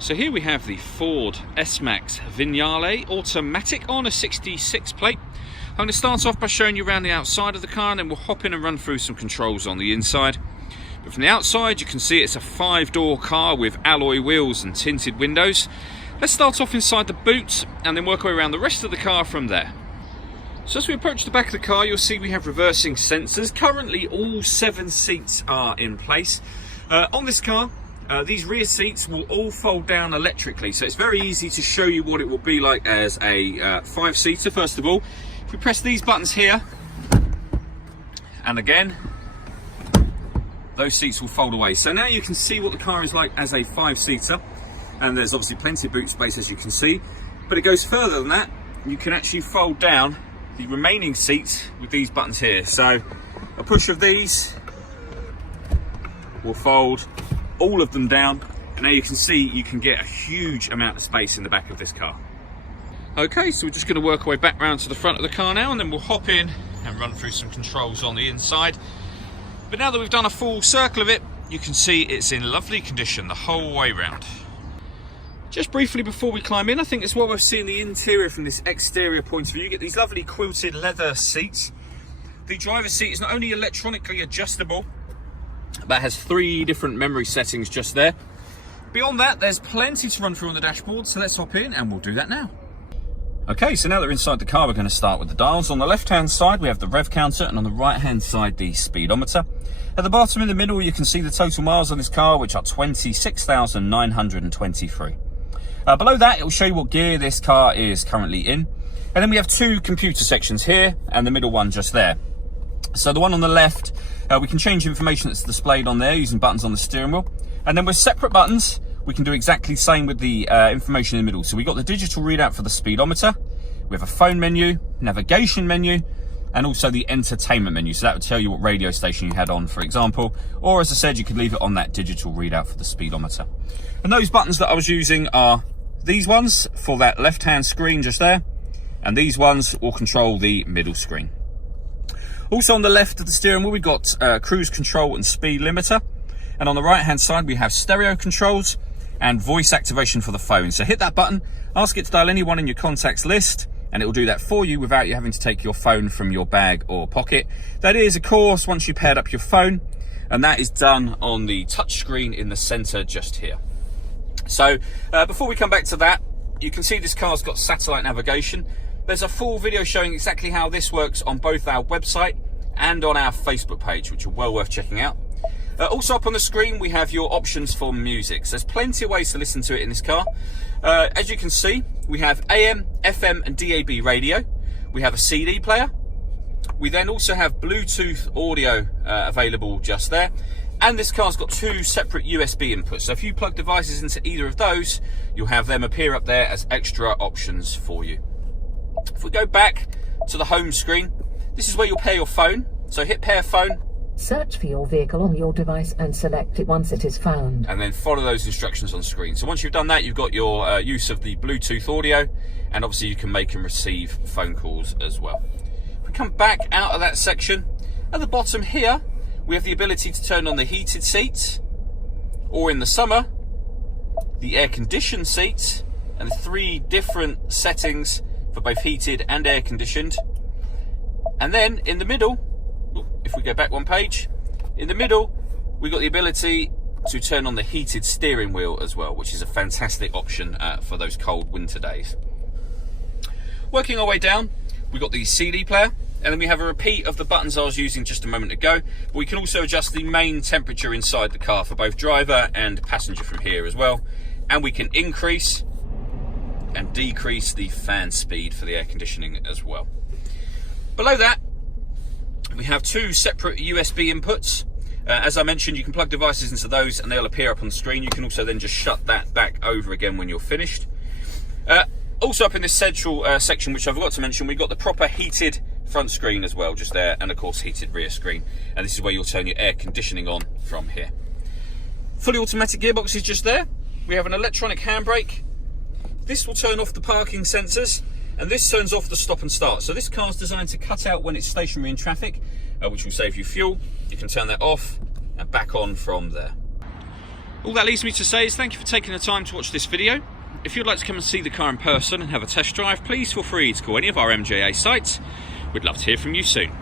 So here we have the Ford S-Max Vignale automatic on a 66 plate. I'm going to start off by showing you around the outside of the car, and then we'll hop in and run through some controls on the inside. But from the outside you can see it's a 5-door car with alloy wheels and tinted windows. Let's start off inside the boot and then work our way around the rest of the car from there. So as we approach the back of the car, you'll see we have reversing sensors. Currently all 7 seats are in place. On this car, these rear seats will all fold down electrically, so it's very easy to show you what it will be like as a 5-seater. First of all, if we press these buttons here, and again, those seats will fold away. So now you can see what the car is like as a 5-seater, and there's obviously plenty of boot space, as you can see, but it goes further than that. You can actually fold down the remaining seats with these buttons here. So a push of these will fold all of them down, and now you can see you can get a huge amount of space in the back of this car. Okay, so we're just going to work our way back round to the front of the car now, and then we'll hop in and run through some controls on the inside. But now that we've done a full circle of it, you can see it's in lovely condition the whole way round. Just briefly before we climb in, I think it's well worth seeing the interior from this exterior point of view. You get these lovely quilted leather seats. The driver's seat is not only electronically adjustable, but has 3 different memory settings just there. Beyond that, there's plenty to run through on the dashboard, so let's hop in and we'll do that now. Okay, so now that we're inside the car, we're going to start with the dials. On the left-hand side, we have the rev counter, and on the right-hand side, the speedometer. At the bottom in the middle, you can see the total miles on this car, which are 26,923. Below that, it will show you what gear this car is currently in. And then we have 2 computer sections here, and the middle one just there. So the one on the left, we can change information that's displayed on there using buttons on the steering wheel. And then with separate buttons, we can do exactly the same with the information in the middle. So we've got the digital readout for the speedometer, we have a phone menu, navigation menu, and also the entertainment menu. So that would tell you what radio station you had on, for example. Or as I said, you could leave it on that digital readout for the speedometer. And those buttons that I was using are these ones for that left-hand screen just there. And these ones will control the middle screen. Also on the left of the steering wheel, we've got cruise control and speed limiter. And on the right-hand side, we have stereo controls and voice activation for the phone. So hit that button, ask it to dial anyone in your contacts list, and it will do that for you without you having to take your phone from your bag or pocket. That is, of course, once you paired up your phone, and that is done on the touch screen in the center just here. So before we come back to that, you can see this car's got satellite navigation. There's a full video showing exactly how this works on both our website and on our Facebook page, which are well worth checking out. Also up on the screen, we have your options for music. So there's plenty of ways to listen to it in this car. As you can see, we have AM, FM and DAB radio. We have a CD player. We then also have Bluetooth audio available just there. And this car's got 2 separate USB inputs. So if you plug devices into either of those, you'll have them appear up there as extra options for you. If we go back to the home screen, this is where you'll pair your phone. So hit pair phone. Search for your vehicle on your device and select it once it is found. And then follow those instructions on screen. So once you've done that, you've got your use of the Bluetooth audio, and obviously you can make and receive phone calls as well. If we come back out of that section, at the bottom here, we have the ability to turn on the heated seats, or in the summer, the air-conditioned seats, and 3 different settings for both heated and air-conditioned. And then in the middle, if we go back one page, in the middle, we've got the ability to turn on the heated steering wheel as well, which is a fantastic option for those cold winter days. Working our way down, we've got the CD player, and then we have a repeat of the buttons I was using just a moment ago. We can also adjust the main temperature inside the car for both driver and passenger from here as well. And we can increase and decrease the fan speed for the air conditioning as well. Below that, we have 2 separate USB inputs. As I mentioned, you can plug devices into those and they'll appear up on the screen. You can also then just shut that back over again when you're finished. Also up in this central section, which I forgot to mention, we've got the proper heated front screen as well, just there, and of course heated rear screen. And this is where you'll turn your air conditioning on from here. Fully automatic gearbox is just there. We have an electronic handbrake. This will turn off the parking sensors, and this turns off the stop and start. So this car's designed to cut out when it's stationary in traffic, which will save you fuel. You can turn that off and back on from there. All that leaves me to say is thank you for taking the time to watch this video. If you'd like to come and see the car in person and have a test drive, please feel free to call any of our MJA sites. We'd love to hear from you soon.